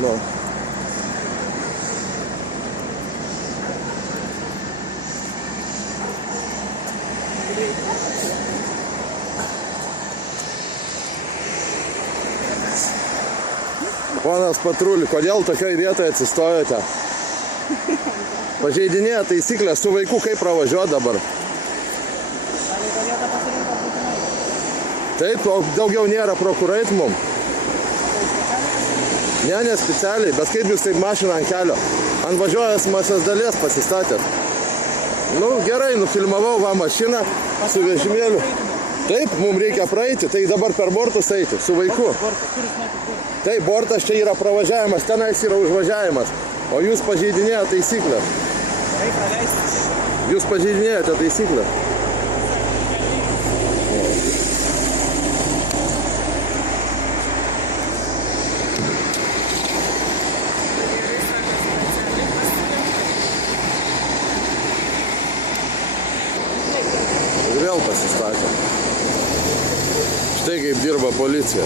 Nu. Ponas Patruli, kodėl tokioj vietoje atsistojote? Pažeidinėja taisyklės su vaiku, kaip pravažiuoti dabar? Taip, o daugiau nėra prokurait mum. Ne specialiai, bet kaip jūs taip mašiną ant kelio? Ant važiuojamosios dalies pasistatėt. Nu, gerai, nufilmavau va mašiną su vežimėliu. Taip, mums reikia praeiti, tai dabar per bortus eiti, su vaiku. Taip, bortas čia yra pravažiavimas, tenais yra užvažiavimas, o jūs pažeidinėjate taisyklę. Jūs pažeidinėjate taisyklę. Ir vėl pasistatė. Štai kaip dirba policija.